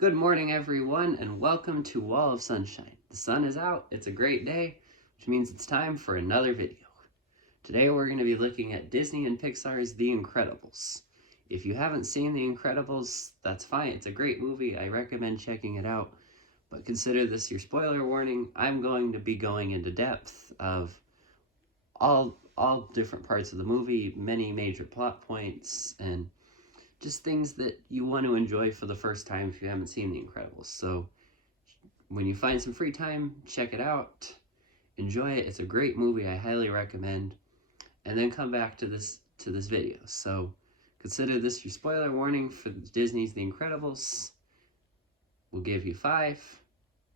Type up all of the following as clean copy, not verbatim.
Good morning, everyone, and welcome to Wall of Sunshine. The sun is out, it's a great day, which means it's time for another video. Today we're going to be looking at Disney and Pixar's The Incredibles. If you haven't seen The Incredibles, that's fine. It's a great movie. I recommend checking it out. But consider this your spoiler warning. I'm going to be going into depth of all different parts of the movie, many major plot points, and just things that you want to enjoy for the first time if you haven't seen The Incredibles. So when you find some free time, check it out, enjoy it. It's a great movie. I highly recommend. And then come back to this video. So consider this your spoiler warning for Disney's The Incredibles. We'll give you 5,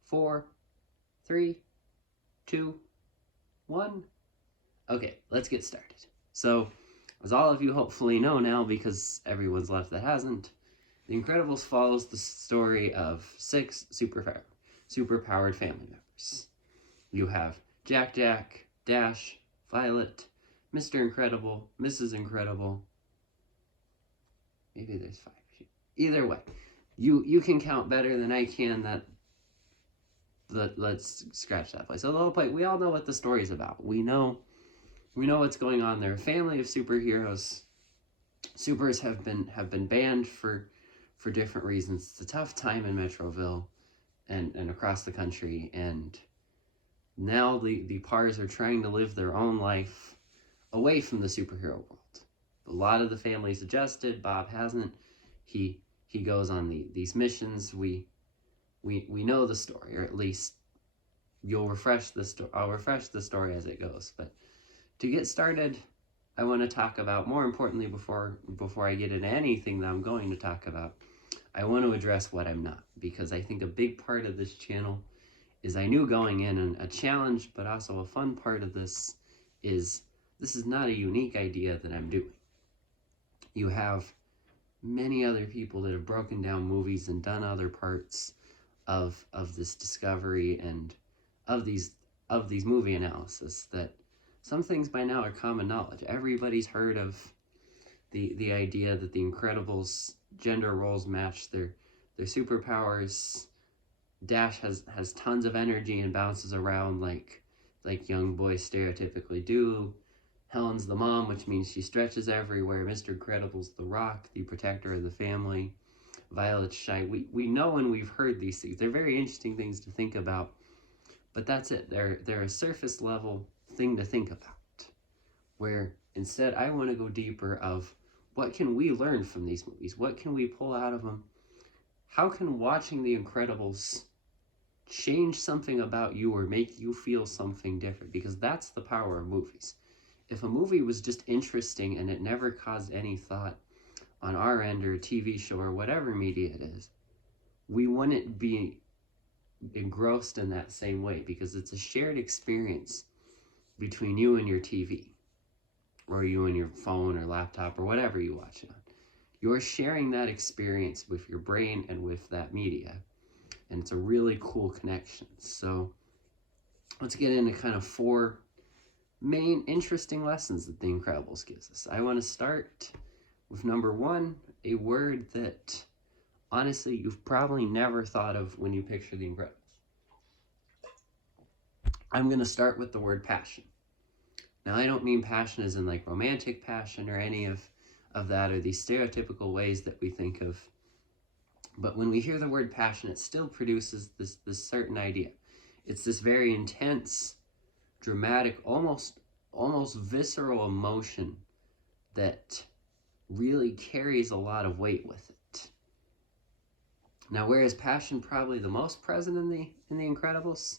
4, 3, 2, 1. Okay, let's get started. So, as all of you hopefully know now, because everyone's left that hasn't, The Incredibles follows the story of 6 superpowered family members. You have Jack, Dash, Violet, Mr. Incredible, Mrs. Incredible. Maybe there's 5. Either way, you can count better than I can. Let's scratch that place. So the whole point, we all know what the story's about. We know what's going on. They're a family of superheroes. Supers have been banned for different reasons. It's a tough time in Metroville and across the country, and now the Pars are trying to live their own life away from the superhero world. A lot of the family's adjusted. Bob hasn't. He goes on these missions. We know the story, or at least I'll refresh the story as it goes. But to get started, I want to talk about, more importantly, before I get into anything that I'm going to talk about, I want to address what I'm not, because I think a big part of this channel is, I knew going in, and a challenge, but also a fun part of this is not a unique idea that I'm doing. You have many other people that have broken down movies and done other parts of this discovery and of these movie analysis, that some things by now are common knowledge. Everybody's heard of the idea that the Incredibles' gender roles match their superpowers. Dash has tons of energy and bounces around like young boys stereotypically do. Helen's the mom, which means she stretches everywhere. Mr. Incredible's the rock, the protector of the family. Violet's shy. We know and we've heard these things. They're very interesting things to think about, but that's it. They're a surface level thing to think about, where instead I want to go deeper of, what can we learn from these movies? What can we pull out of them? How can watching The Incredibles change something about you or make you feel something different? Because that's the power of movies. If a movie was just interesting and it never caused any thought on our end, or a TV show or whatever media it is, we wouldn't be engrossed in that same way, because it's a shared experience between you and your TV, or you and your phone or laptop or whatever you watch it on. You're sharing that experience with your brain and with that media, and it's a really cool connection. So let's get into kind of 4 main interesting lessons that The Incredibles gives us. I want to start with number 1, a word that honestly you've probably never thought of when you picture The Incredibles. I'm going to start with the word passion. Now, I don't mean passion as in like romantic passion or any of that, or these stereotypical ways that we think of. But when we hear the word passion, it still produces this certain idea. It's this very intense, dramatic, almost visceral emotion that really carries a lot of weight with it. Now, whereas passion probably the most present in The Incredibles,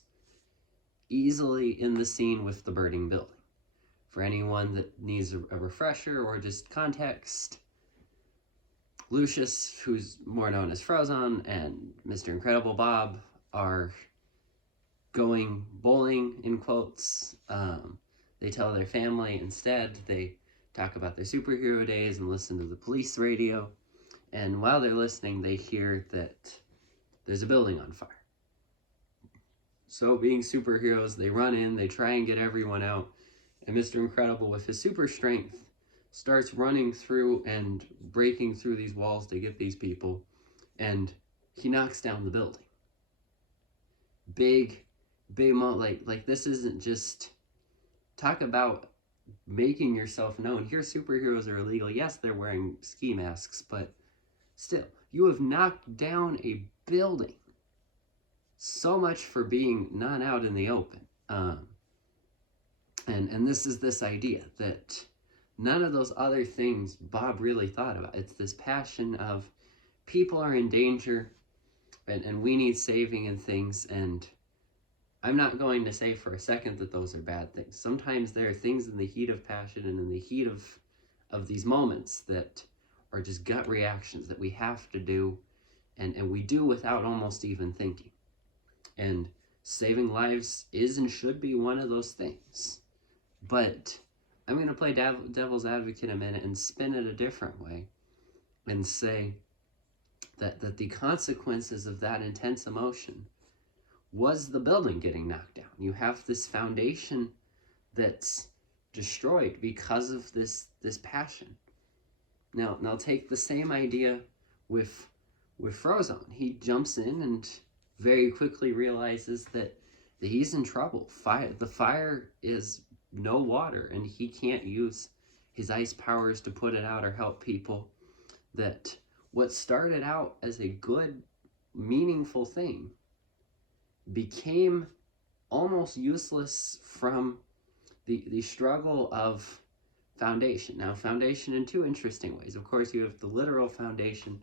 easily in the scene with the burning building. For anyone that needs a refresher or just context, Lucius, who's more known as Frozone, and Mr. Incredible Bob are going bowling, in quotes. They tell their family instead, they talk about their superhero days and listen to the police radio. And while they're listening, they hear that there's a building on fire. So being superheroes, they run in, they try and get everyone out. And Mr. Incredible, with his super strength, starts running through and breaking through these walls to get these people. And he knocks down the building. Big like this isn't just talk about making yourself known. Here superheroes are illegal. Yes, they're wearing ski masks, but still, you have knocked down a building. So much for being not out in the open. And this is this idea that none of those other things Bob really thought about. It's this passion of people are in danger and we need saving and things. And I'm not going to say for a second that those are bad things. Sometimes there are things in the heat of passion and in the heat of these moments that are just gut reactions that we have to do, and we do without almost even thinking. And saving lives is and should be one of those things. But I'm going to play devil's advocate a minute and spin it a different way and say that the consequences of that intense emotion was the building getting knocked down. You have this foundation that's destroyed because of this passion. Now take the same idea with Frozone. He jumps in and very quickly realizes that he's in trouble. The fire is no water, and he can't use his ice powers to put it out or help people. That what started out as a good, meaningful thing became almost useless from the struggle of foundation. Now, foundation in two interesting ways. Of course, you have the literal foundation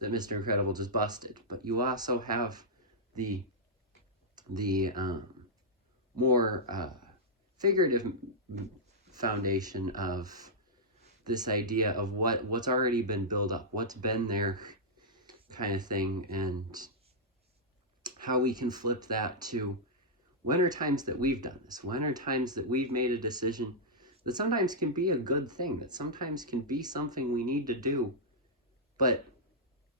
that Mr. Incredible just busted, but you also have the more figurative foundation of this idea of what's already been built up, what's been there kind of thing, and how we can flip that to when are times that we've done this, when are times that we've made a decision that sometimes can be a good thing, that sometimes can be something we need to do, but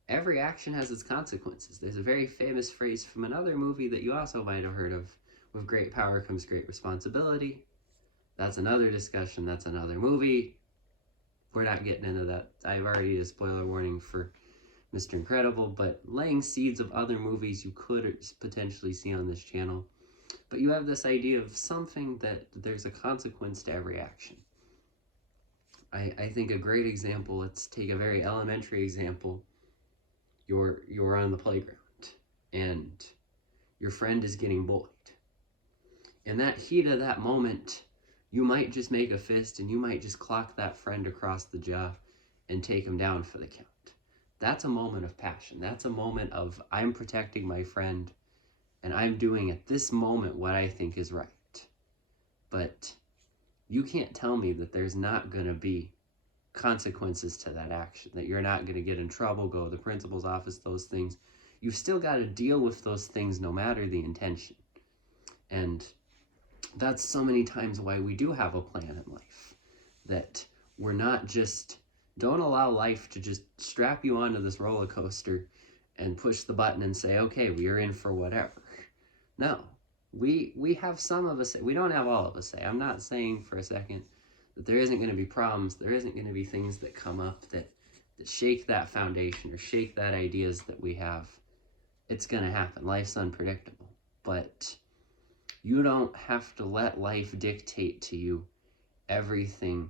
every action has its consequences. There's a very famous phrase from another movie that you also might have heard of: with great power comes great responsibility. That's another discussion, that's another movie. We're not getting into that. I've already did a spoiler warning for Mr. Incredible, but laying seeds of other movies you could potentially see on this channel. But you have this idea of something that there's a consequence to every action. I think a great example, let's take a very elementary example. You're on the playground and your friend is getting bullied. In that heat of that moment, you might just make a fist and you might just clock that friend across the jaw and take him down for the count. That's a moment of passion. That's a moment of I'm protecting my friend and I'm doing at this moment what I think is right. But you can't tell me that there's not going to be consequences to that action, that you're not going to get in trouble, go to the principal's office, those things. You've still got to deal with those things no matter the intention. And that's so many times why we do have a plan in life, that we're not just, don't allow life to just strap you onto this roller coaster and push the button and say, okay, we're in for whatever. No, we have some of us, we don't have all of us say. I'm not saying for a second that there isn't going to be problems, there isn't going to be things that come up that shake that foundation or shake that ideas that we have. It's going to happen. Life's unpredictable. But you don't have to let life dictate to you everything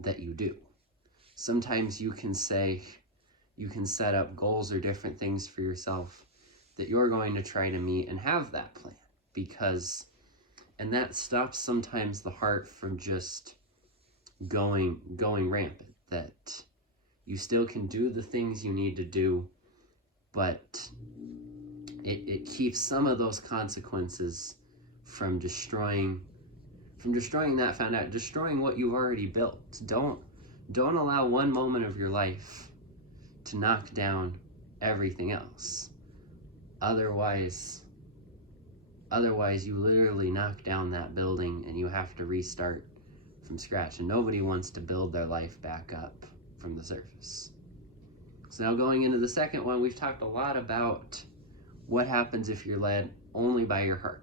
that you do. Sometimes you can say, you can set up goals or different things for yourself that you're going to try to meet and have that plan, because, and that stops sometimes the heart from just going rampant, that you still can do the things you need to do, but it keeps some of those consequences from destroying that foundation, destroying what you've already built. Don't allow one moment of your life to knock down everything else. Otherwise you literally knock down that building and you have to restart from scratch. And nobody wants to build their life back up from the surface. So now going into the second one, we've talked a lot about what happens if you're led only by your heart.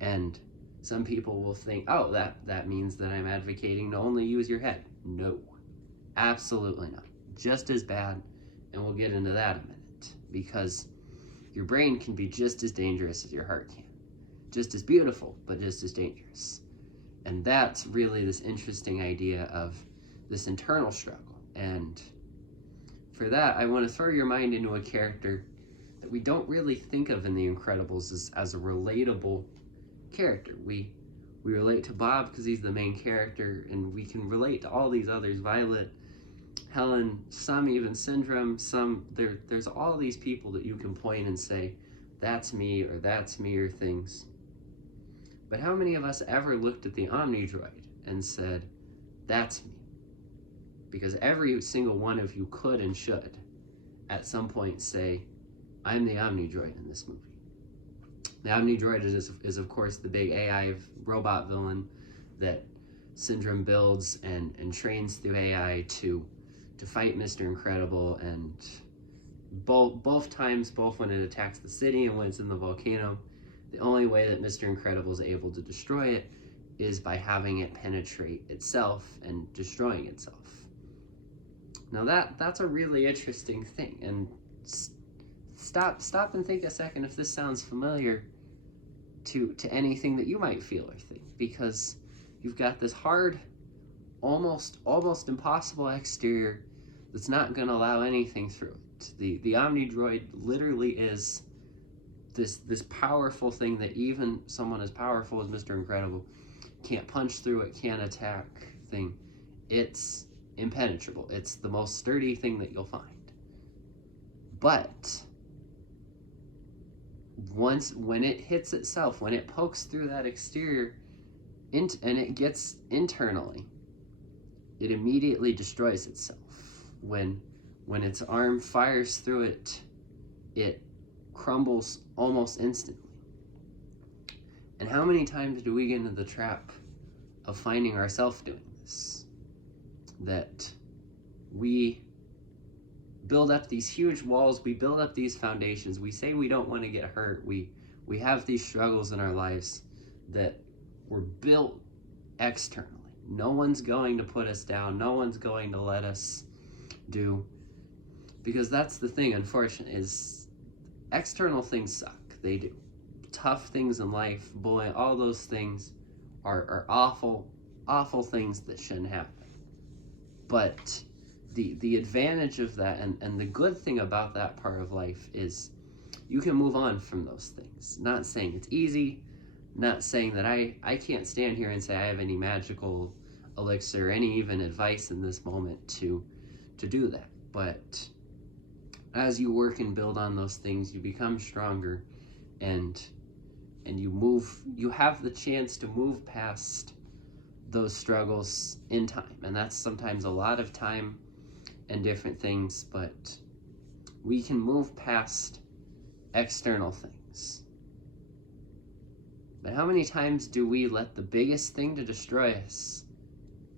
And some people will think, oh, that means that I'm advocating to only use your head. No, absolutely not. Just as bad, and we'll get into that in a minute. it, because your brain can be just as dangerous as your heart can. Just as beautiful, but just as dangerous. And that's really this interesting idea of this internal struggle. And for that, I want to throw your mind into a character that we don't really think of in The Incredibles as a relatable character. We relate to Bob because he's the main character, and we can relate to all these others, Violet, Helen, some even Syndrome, there's all these people that you can point and say, that's me or things. But how many of us ever looked at the Omnidroid and said, that's me? Because every single one of you could and should at some point say, I'm the Omnidroid in this movie. The Omnidroid is of course the big AI robot villain that Syndrome builds and trains through AI to fight Mr. Incredible, and both times, both when it attacks the city and when it's in the volcano, the only way that Mr. Incredible is able to destroy it is by having it penetrate itself and destroying itself. Now that's a really interesting thing, and stop and think a second if this sounds familiar to anything that you might feel or think, because you've got this hard, almost impossible exterior that's not going to allow anything through it. The Omnidroid literally is this powerful thing that even someone as powerful as Mr. Incredible can't punch through it, can't attack thing. It's impenetrable. It's the most sturdy thing that you'll find. But when it hits itself, when it pokes through that exterior and it gets internally, it immediately destroys itself. When its arm fires through it, it crumbles almost instantly. And how many times do we get into the trap of finding ourselves doing this? That we build up these huge walls, we build up these foundations, we say we don't want to get hurt, we have these struggles in our lives that were built externally. No one's going to put us down, no one's going to let us do, because that's the thing, unfortunately, is external things suck. They do. Tough things in life, bullying, all those things are awful things that shouldn't happen. But the advantage of that, and the good thing about that part of life, is you can move on from those things. Not saying it's easy, not saying that I can't stand here and say I have any magical elixir, any even advice in this moment to do that. But as you work and build on those things, you become stronger, and you have the chance to move past those struggles in time. And that's sometimes a lot of time and different things, but we can move past external things. But how many times do we let the biggest thing to destroy us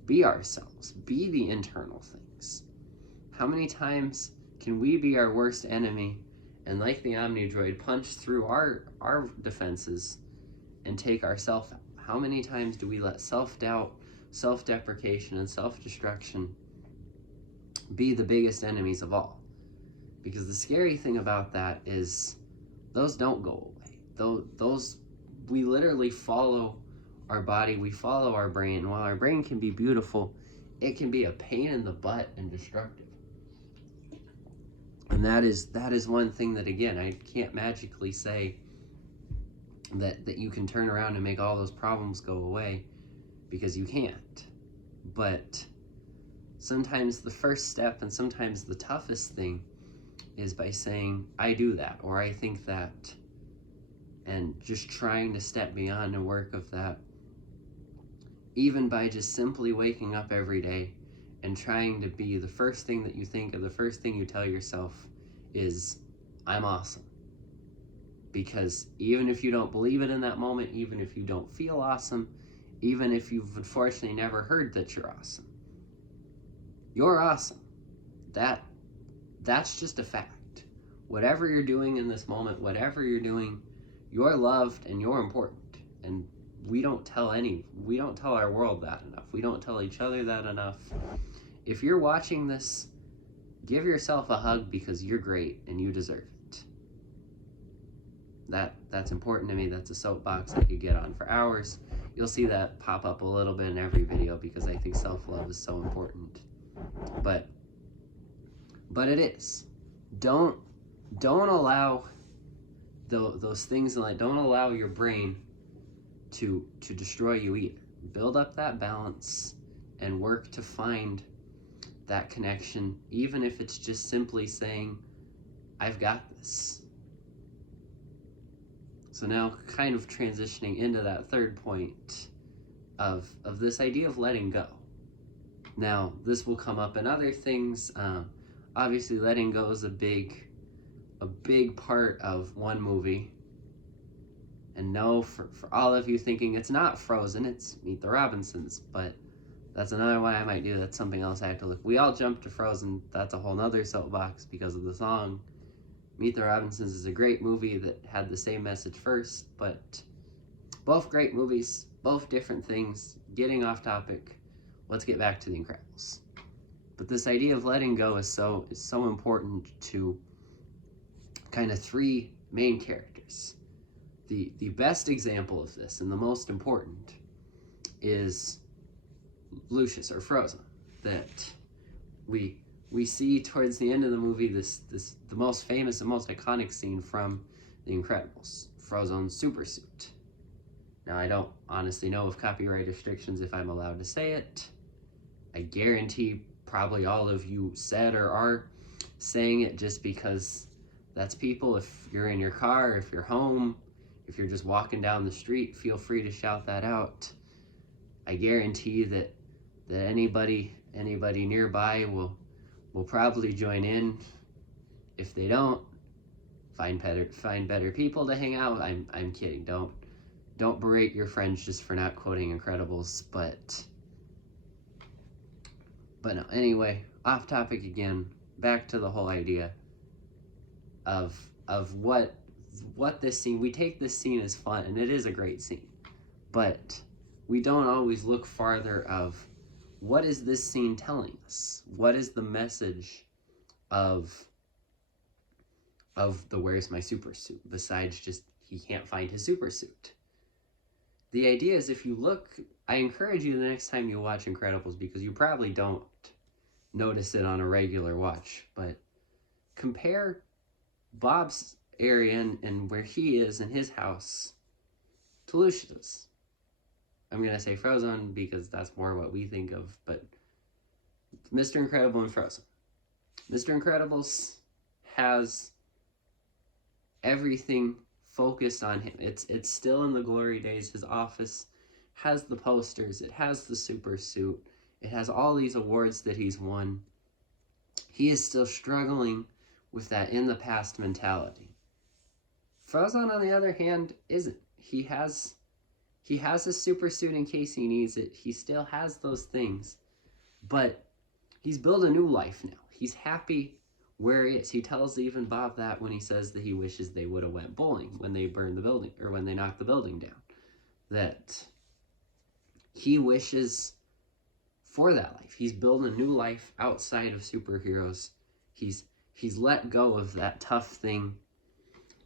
be ourselves, be the internal things? How many times can we be our worst enemy and, like the Omnidroid, punch through our defenses and take ourselves out? How many times do we let self-doubt, self-deprecation, and self-destruction be the biggest enemies of all? Because the scary thing about that is those don't go away. Those we literally follow our body, we follow our brain. And while our brain can be beautiful, it can be a pain in the butt and destructive. And that is one thing that, again, I can't magically say that you can turn around and make all those problems go away, because you can't. But sometimes the first step, and sometimes the toughest thing, is by saying, I do that, or I think that, and just trying to step beyond and work of that. Even by just simply waking up every day and trying to be, the first thing that you think of, the first thing you tell yourself is, I'm awesome. Because even if you don't believe it in that moment, even if you don't feel awesome, even if you've unfortunately never heard that you're awesome, you're awesome. That's just a fact. Whatever you're doing in this moment, whatever you're doing, you're loved and you're important. And we don't tell our world that enough. We don't tell each other that enough. If you're watching this Give yourself a hug because you're great and you deserve it. That's important to me. That's a soapbox I could get on for hours. You'll see that pop up a little bit in every video because I think self-love is so important. But it is. Don't allow those things, like, don't allow your brain to destroy you either. Build up that balance and work to find that connection, even if it's just simply saying, I've got this. So now, kind of transitioning into that third point of this idea of letting go. Now, this will come up in other things. Obviously, letting go is a big part of one movie. And no, for all of you thinking it's not Frozen, it's Meet the Robinsons, but that's another one I might do. That's something else I have to look. We all jump to Frozen. That's a whole nother soapbox because of the song. Meet the Robinsons is a great movie that had the same message first, but both great movies, both different things. Getting off topic, let's get back to The Incredibles. But this idea of letting go is so important to kind of three main characters. The best example of this, and the most important, is Lucius, or Frozen, that we see towards the end of the movie the most famous and most iconic scene from The Incredibles, Frozon's super suit. Now, I don't honestly know of copyright restrictions if I'm allowed to say it. I guarantee probably all of you said or are saying it just because that's people. If you're in your car, if you're home, if you're just walking down the street, feel free to shout that out. I guarantee that anybody nearby will probably join in. If they don't, find better people to hang out. I'm kidding. Don't berate your friends just for not quoting Incredibles, but no. Anyway, off topic again. Back to the whole idea of what this scene. We take this scene as fun, and it is a great scene, but we don't always look farther of what is this scene telling us? What is the message of the where's my super suit, besides just he can't find his super suit? The idea is, if you look, I encourage you the next time you watch Incredibles, because you probably don't notice it on a regular watch, but compare Bob's area and where he is in his house to Lucius. I'm going to say Frozen because that's more what we think of, but Mr. Incredible and Frozen. Mr. Incredibles has everything focused on him. It's still in the glory days. His office has the posters. It has the super suit. It has all these awards that he's won. He is still struggling with that in the past mentality. Frozen, on the other hand, isn't. He has a super suit in case he needs it. He still has those things, but he's built a new life now. He's happy where he is. He tells even Bob that when he says that he wishes they would have went bowling when they burned the building, or when they knocked the building down. That he wishes for that life. He's built a new life outside of superheroes. He's let go of that tough thing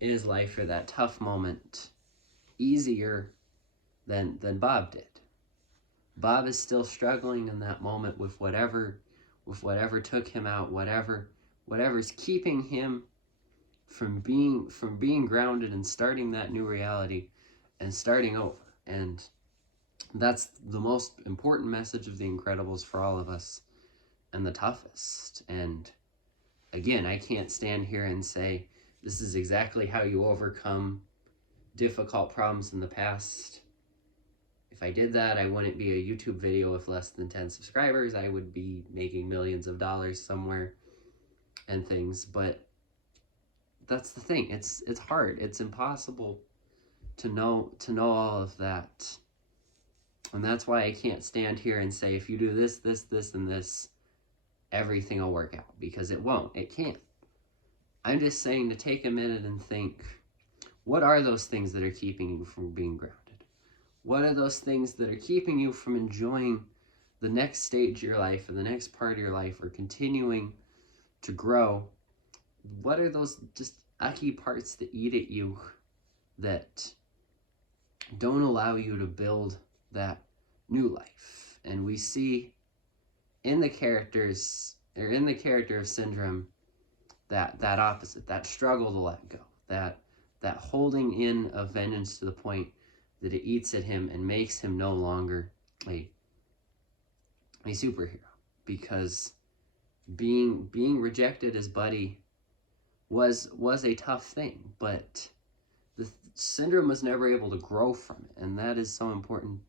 in his life, or that tough moment, easier than Bob did. Bob is still struggling in that moment with whatever took him out, whatever's keeping him from being grounded and starting that new reality and starting over. And that's the most important message of The Incredibles for all of us, and the toughest. And again, I can't stand here and say this is exactly how you overcome difficult problems in the past. If I did that, I wouldn't be a YouTube video with less than 10 subscribers. I would be making millions of dollars somewhere and things. But that's the thing. It's hard. It's impossible to know all of that. And that's why I can't stand here and say, if you do this, this, this, and this, everything will work out. Because it won't. It can't. I'm just saying to take a minute and think, what are those things that are keeping you from being grounded? What are those things that are keeping you from enjoying the next stage of your life, or the next part of your life, or continuing to grow, what are those just icky parts that eat at you that don't allow you to build that new life? And we see in the characters, or in the character of Syndrome, that opposite, that struggle to let go, that holding in of vengeance to the point that it eats at him and makes him no longer a superhero, because being rejected as Buddy was a tough thing, but the Syndrome was never able to grow from it, and that is so important.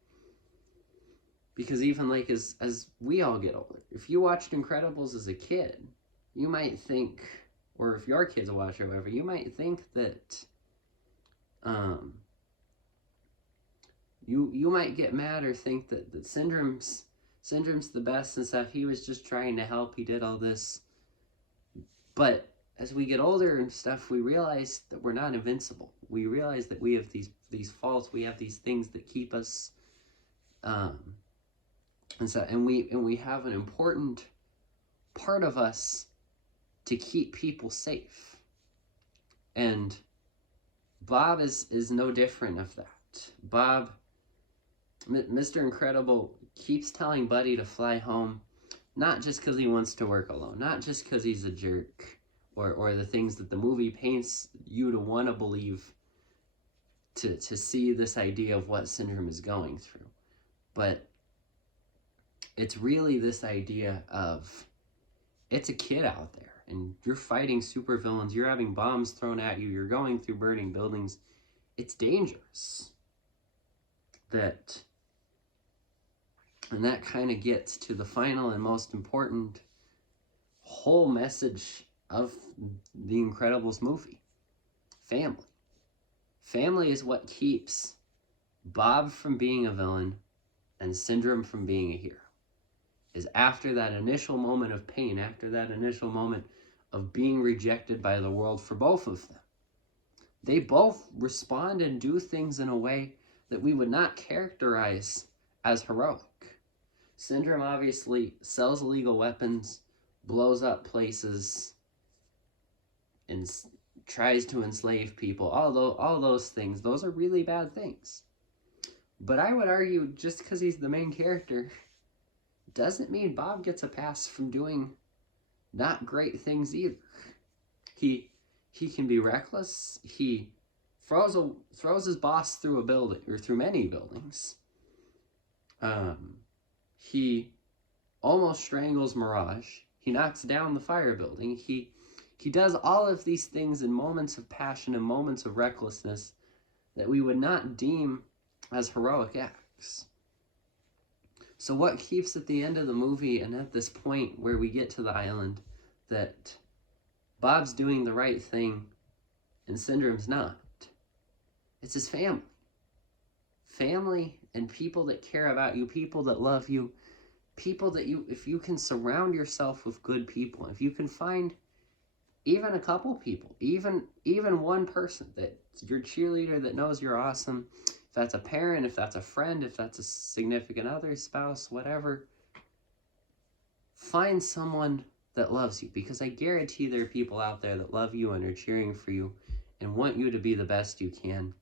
Because even like as we all get older, if you watched Incredibles as a kid, you might think, or if your kids watch it, or whatever, you might think that you might get mad or think that Syndrome's the best and stuff. He was just trying to help. He did all this. But as we get older and stuff, we realize that we're not invincible. We realize that we have these faults. We have these things that keep us, and we have an important part of us to keep people safe. And Bob is no different of that. Bob, Mr. Incredible, keeps telling Buddy to fly home, not just because he wants to work alone, not just because he's a jerk, or the things that the movie paints you to want to believe, to see this idea of what Syndrome is going through. But it's really this idea of, it's a kid out there, and you're fighting supervillains, you're having bombs thrown at you, you're going through burning buildings. It's dangerous. And that kind of gets to the final and most important whole message of the Incredibles movie. Family. Family is what keeps Bob from being a villain and Syndrome from being a hero. Is after that initial moment of pain, after that initial moment of being rejected by the world for both of them, they both respond and do things in a way that we would not characterize as heroic. Syndrome obviously sells illegal weapons, blows up places, and tries to enslave people. All those things, those are really bad things. But I would argue, just because he's the main character, doesn't mean Bob gets a pass from doing not great things either. He can be reckless. He throws his boss through a building, or through many buildings. He almost strangles Mirage. He knocks down the fire building. He does all of these things in moments of passion and moments of recklessness that we would not deem as heroic acts. So what keeps at the end of the movie, and at this point where we get to the island, that Bob's doing the right thing and Syndrome's not? It's his family. Family and people that care about you, people that love you, people that if you can surround yourself with good people, if you can find even a couple people, even one person that's your cheerleader that knows you're awesome, if that's a parent, if that's a friend, if that's a significant other, spouse, whatever, find someone that loves you, because I guarantee there are people out there that love you and are cheering for you and want you to be the best you can,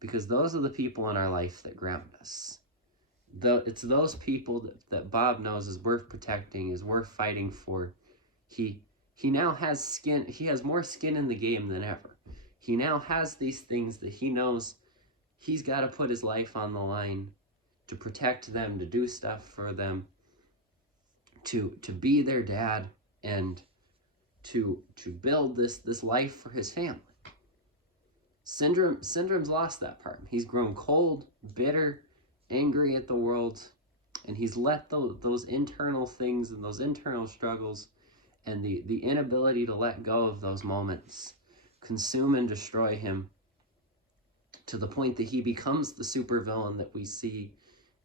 because those are the people in our life that ground us. It's those people that Bob knows is worth protecting, is worth fighting for. He now has skin. He has more skin in the game than ever. He now has these things that he knows he's got to put his life on the line to protect them, to do stuff for them, to be their dad, and to build this life for his family. Syndrome's lost that part. He's grown cold, bitter, angry at the world, and he's let those internal things and those internal struggles and the inability to let go of those moments consume and destroy him, to the point that he becomes the supervillain that we see,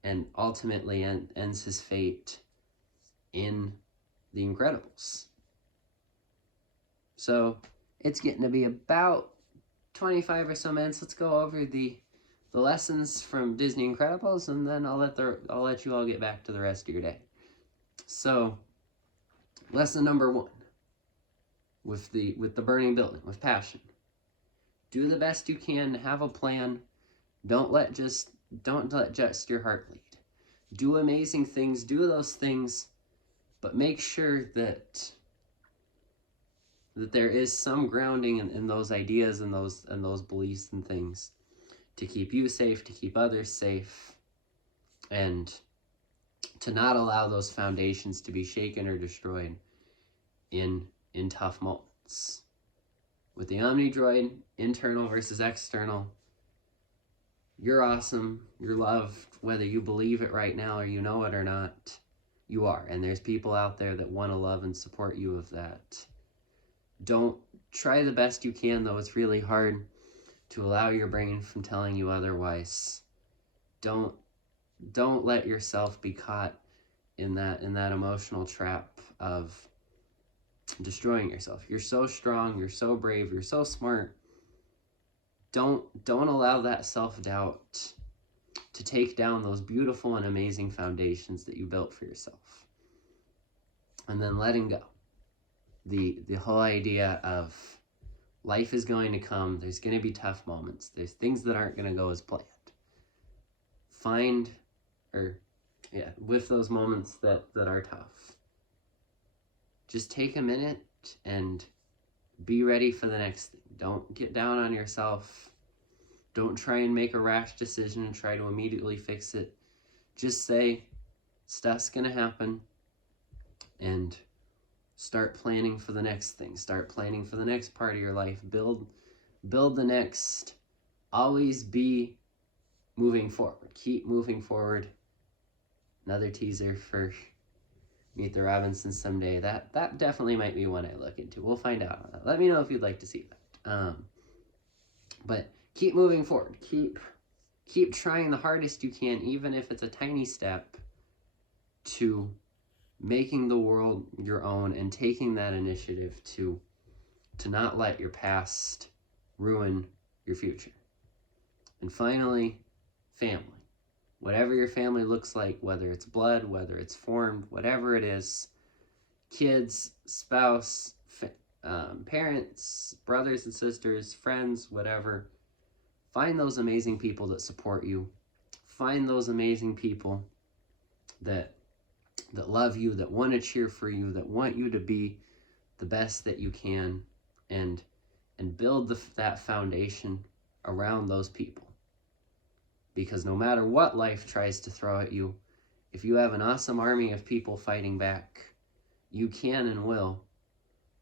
and ultimately ends his fate in The Incredibles. So it's getting to be about 25 or so minutes. Let's go over the lessons from Disney Incredibles, and then I'll let you all get back to the rest of your day. So, lesson number 1. with the burning building, with passion. Do the best you can, have a plan. Don't let just your heart lead. Do amazing things, do those things, but make sure that there is some grounding in those ideas and those beliefs and things to keep you safe, to keep others safe, and to not allow those foundations to be shaken or destroyed in tough moments. With the OmniDroid, internal versus external, you're awesome, you're loved, whether you believe it right now or you know it or not, you are. And there's people out there that want to love and support you of that. Don't try the best you can, though it's really hard to allow your brain from telling you otherwise. Don't let yourself be caught in that emotional trap of destroying yourself. You're so strong, you're so brave, you're so smart. Don't allow that self-doubt to take down those beautiful and amazing foundations that you built for yourself. And then letting go. The whole idea of life is going to come, there's going to be tough moments, there's things that aren't going to go as planned. With those moments that are tough, just take a minute and be ready for the next thing. Don't get down on yourself. Don't try and make a rash decision and try to immediately fix it. Just say, stuff's gonna happen, and start planning for the next thing. Start planning for the next part of your life. Build the next. Always be moving forward. Keep moving forward. Another teaser for Meet the Robinsons someday. That definitely might be one I look into. We'll find out on that. Let me know if you'd like to see that. But keep moving forward. Keep trying the hardest you can, even if it's a tiny step, to making the world your own and taking that initiative to not let your past ruin your future. And finally, family. Whatever your family looks like, whether it's blood, whether it's formed, whatever it is, kids, spouse, parents, brothers and sisters, friends, whatever, find those amazing people that support you. Find those amazing people that love you, that want to cheer for you, that want you to be the best that you can, and build that foundation around those people. Because no matter what life tries to throw at you, if you have an awesome army of people fighting back, you can and will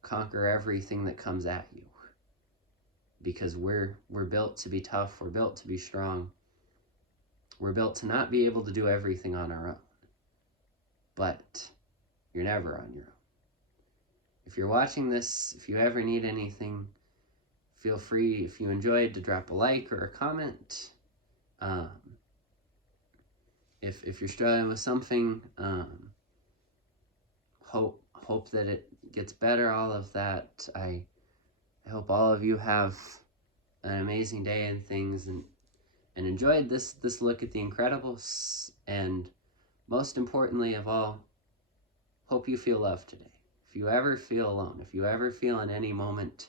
conquer everything that comes at you. Because we're built to be tough, we're built to be strong. We're built to not be able to do everything on our own. But you're never on your own. If you're watching this, if you ever need anything, feel free, if you enjoyed, to drop a like or a comment. If you're struggling with something, hope that it gets better, all of that. I hope all of you have an amazing day and things, and enjoyed this look at The Incredibles, and most importantly of all, hope you feel loved today. If you ever feel alone, if you ever feel in any moment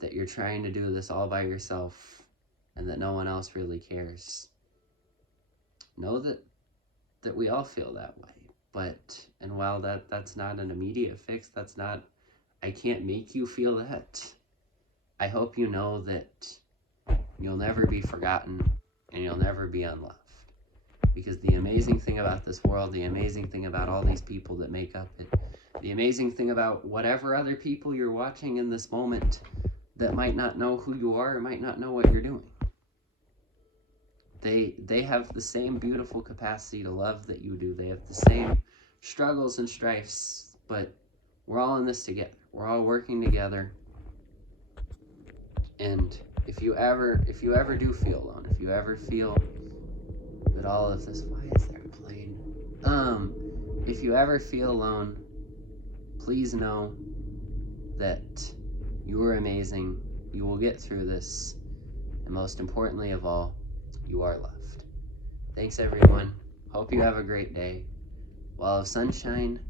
that you're trying to do this all by yourself and that no one else really cares, know that we all feel that way. And while that's not an immediate fix, I can't make you feel that. I hope you know that you'll never be forgotten and you'll never be unloved. Because the amazing thing about this world, the amazing thing about all these people that make up it, the amazing thing about whatever other people you're watching in this moment that might not know who you are or might not know what you're doing, they have the same beautiful capacity to love that you do. They have the same struggles and strifes, but we're all in this together. We're all working together. And if you ever do feel alone, if you ever feel that all of this, why is there a plane? If you ever feel alone, please know that you are amazing. You will get through this. And most importantly of all, you are loved. Thanks everyone. Hope you have a great day. Wall of sunshine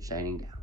shining down.